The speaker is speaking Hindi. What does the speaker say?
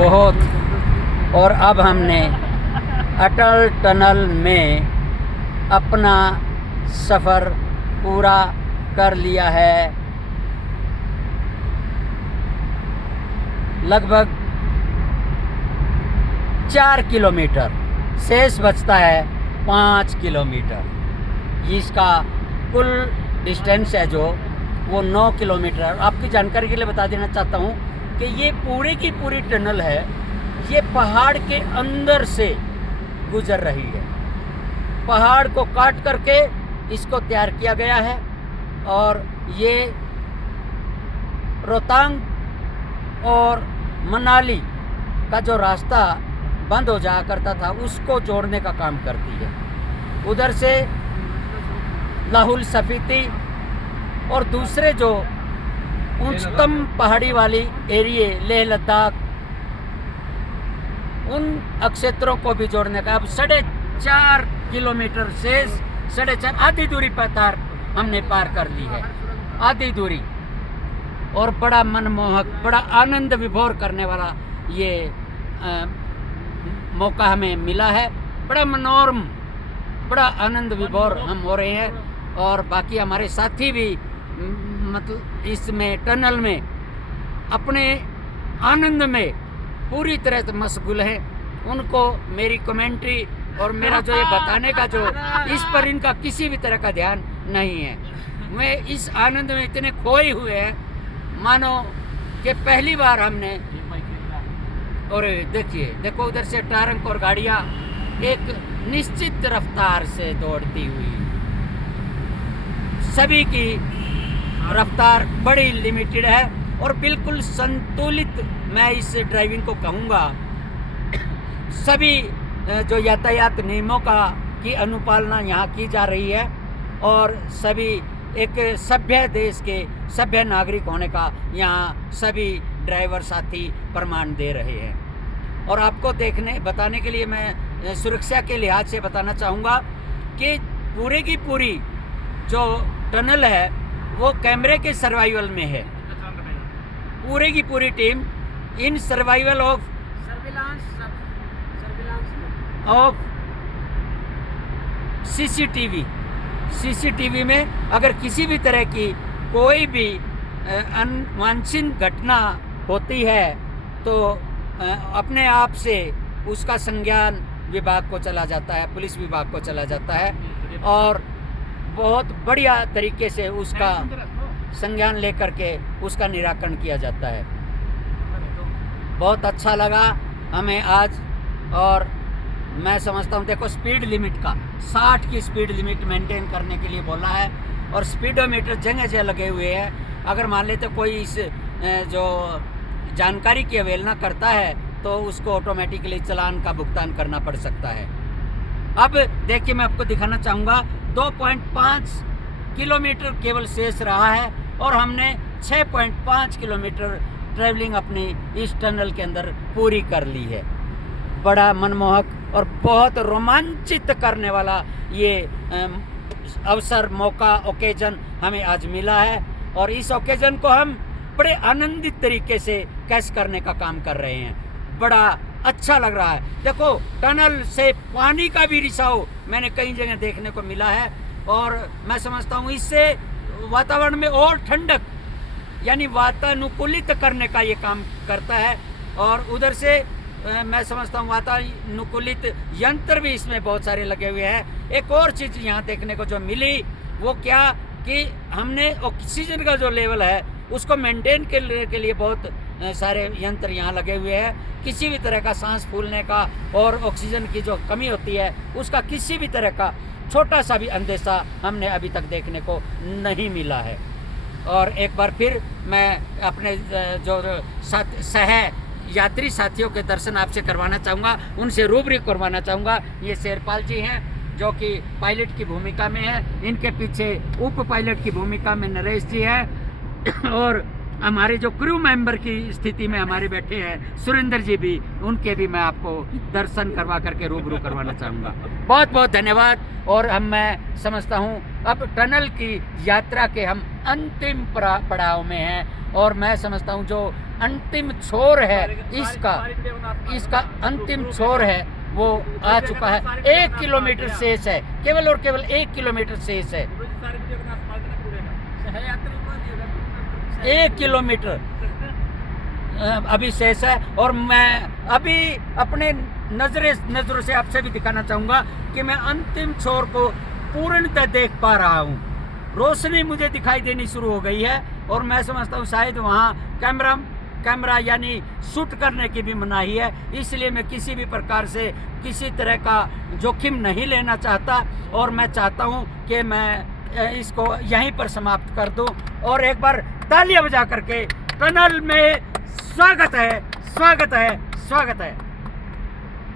बहुत। और अब हमने अटल टनल में अपना सफ़र पूरा कर लिया है। लगभग 4 किलोमीटर शेष बचता है, 5 किलोमीटर इसका कुल डिस्टेंस है जो वो 9 किलोमीटर। आपकी जानकारी के लिए बता देना चाहता हूँ कि ये पूरी की पूरी टनल है, ये पहाड़ के अंदर से गुजर रही है। पहाड़ को काट करके इसको तैयार किया गया है और ये रोहतांग और मनाली का जो रास्ता बंद हो जाया करता था उसको जोड़ने का काम करती है। उधर से लाहौल स्पीति और दूसरे जो उच्चतम पहाड़ी वाली एरिया लेह लद्दाख, उन क्षेत्रों को भी जोड़ने का अब 4.5 किलोमीटर से 4.5 आधी दूरी पर हमने पार कर ली है, आधी दूरी। और बड़ा मनमोहक, बड़ा आनंद विभोर करने वाला ये मौका हमें मिला है। बड़ा मनोरम, बड़ा आनंद विभोर हम हो रहे हैं। और बाकी हमारे साथी भी मतलब इसमें टनल में अपने आनंद में पूरी तरह से मशगूल हैं। उनको मेरी कमेंट्री और मेरा जो ये बताने का जो इस पर इनका किसी भी तरह का ध्यान नहीं है। मैं इस आनंद में इतने खोए हुए हैं मानो कि पहली बार हमने। और देखो उधर से ट्रक और गाड़ियाँ एक निश्चित रफ्तार से दौड़ती हुई, सभी की रफ्तार बड़ी लिमिटेड है और बिल्कुल संतुलित मैं इस ड्राइविंग को कहूँगा। सभी जो यातायात नियमों की अनुपालना यहाँ की जा रही है और सभी एक सभ्य देश के सभ्य नागरिक होने का यहाँ सभी ड्राइवर साथी प्रमाण दे रहे हैं। और आपको बताने के लिए मैं सुरक्षा के लिहाज से बताना चाहूँगा कि पूरे की पूरी जो टनल है वो कैमरे के सर्वाइवल में है। पूरे की पूरी team in survival of CCTV में अगर किसी भी तरह की कोई भी अनवांछित घटना होती है तो अपने आप से उसका संज्ञान विभाग को चला जाता है, पुलिस विभाग को चला जाता है और बहुत बढ़िया तरीके से उसका संज्ञान लेकर के उसका निराकरण किया जाता है। बहुत अच्छा लगा हमें आज। और मैं समझता हूँ, देखो स्पीड लिमिट का 60 की स्पीड लिमिट मेंटेन करने के लिए बोला है और स्पीडोमीटर जगह जगह लगे हुए हैं। अगर मान लेते कोई इस जो जानकारी की अवहेलना करता है तो उसको ऑटोमेटिकली चालान का भुगतान करना पड़ सकता है। अब देखिए मैं आपको दिखाना चाहूँगा 2.5 किलोमीटर केवल शेष रहा है और हमने 6.5 किलोमीटर ट्रैवलिंग अपनी इस टनल के अंदर पूरी कर ली है। बड़ा मनमोहक और बहुत रोमांचित करने वाला ये अवसर, मौका, ओकेजन हमें आज मिला है और इस ओकेजन को हम बड़े आनंदित तरीके से कैश करने का काम कर रहे हैं। बड़ा अच्छा लग रहा है। देखो टनल से पानी का भी रिसाव मैंने कई जगह देखने को मिला है और मैं समझता हूँ इससे वातावरण में और ठंडक यानी वातानुकूलित करने का ये काम करता है। और उधर से मैं समझता हूँ वातानुकूलित यंत्र भी इसमें बहुत सारे लगे हुए हैं। एक और चीज़ यहाँ देखने को जो मिली वो क्या कि हमने ऑक्सीजन का जो लेवल है उसको मेंटेन करने के लिए बहुत सारे यंत्र यहाँ लगे हुए हैं। किसी भी तरह का सांस फूलने का और ऑक्सीजन की जो कमी होती है उसका किसी भी तरह का छोटा सा भी अंदेशा हमने अभी तक देखने को नहीं मिला है। और एक बार फिर मैं अपने जो यात्री साथियों के दर्शन आपसे करवाना चाहूँगा, उनसे रूबरू करवाना चाहूँगा। ये शेरपाल जी हैं जो कि पायलट की भूमिका में है, इनके पीछे उप पायलट की भूमिका में नरेश जी हैं और हमारे जो क्रू मेंबर की स्थिति में हमारे बैठे हैं सुरेंद्र जी भी, उनके भी मैं आपको दर्शन करवा करके रूबरू करवाना चाहूँगा। बहुत बहुत धन्यवाद। और मैं समझता हूँ अब टनल की यात्रा के हम अंतिम पड़ाव में है और मैं समझता हूँ जो अंतिम छोर है इसका अंतिम छोर है वो आ चुका है। 1 किलोमीटर शेष है, केवल और केवल 1 किलोमीटर शेष है। 1 किलोमीटर अभी शेष है और मैं अभी अपने नज़रों से आपसे भी दिखाना चाहूँगा कि मैं अंतिम छोर को पूर्णतः देख पा रहा हूँ। रोशनी मुझे दिखाई देनी शुरू हो गई है और मैं समझता हूँ शायद वहाँ कैमरा यानी शूट करने की भी मनाही है, इसलिए मैं किसी भी प्रकार से किसी तरह का जोखिम नहीं लेना चाहता और मैं चाहता हूँ कि मैं इसको यहीं पर समाप्त कर दूँ। और एक बार तालियां बजा करके टनल में स्वागत है, स्वागत है, स्वागत है।